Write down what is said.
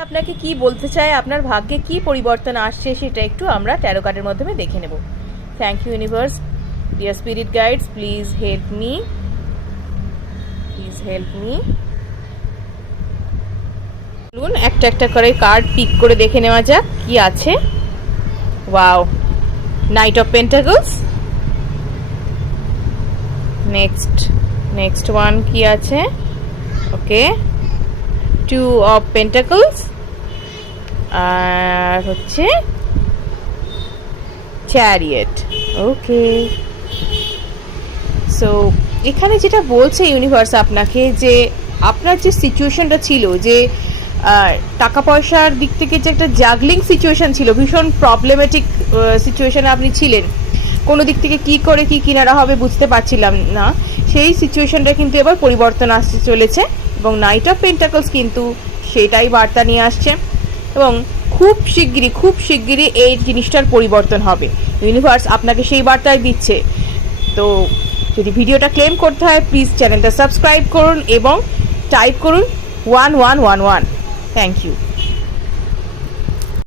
আপনাকে কি বলতে চায়, আপনার ভাগ্যে কি পরিবর্তন আসছে সেটা একটু আমরা ট্যারো কার্ডের মাধ্যমে দেখে নেব। Thank you universe, dear spirit guides, please help me, please help me. চলুন একটা একটা করে কার্ড পিক করে দেখে নেওয়া যাক কি আছে। Wow, night of pentacles. Next one কি আছে? ওকে, টু অফ পেন্টাকলস, আর হচ্ছে চ্যারিয়েট। ওকে, সো এখানে যেটা বলছে ইউনিভার্স আপনাকে, যে আপনার যে সিচুয়েশনটা ছিল, যে টাকা পয়সার দিক থেকে যে একটা জাগলিং সিচুয়েশন ছিল, ভীষণ প্রবলেমেটিক সিচুয়েশনে আপনি ছিলেন, কোনো দিক থেকে কি করে কি কিনারা হবে বুঝতে পারছিলাম না, সেই সিচুয়েশনটা কিন্তু এবার পরিবর্তন আসতে চলেছে। এবং নাইট অফ পেন্টাকলস কিন্তু সেটাই বার্তা নিয়ে আসছে, এবং খুব শিগগিরই এই জিনিসটার পরিবর্তন হবে। ইউনিভার্স আপনাকে সেই বার্তাই দিচ্ছে। তো যদি ভিডিওটা ক্লেম করতে হয়, প্লিজ চ্যানেলটা সাবস্ক্রাইব করুন এবং টাইপ করুন 1111। Thank you.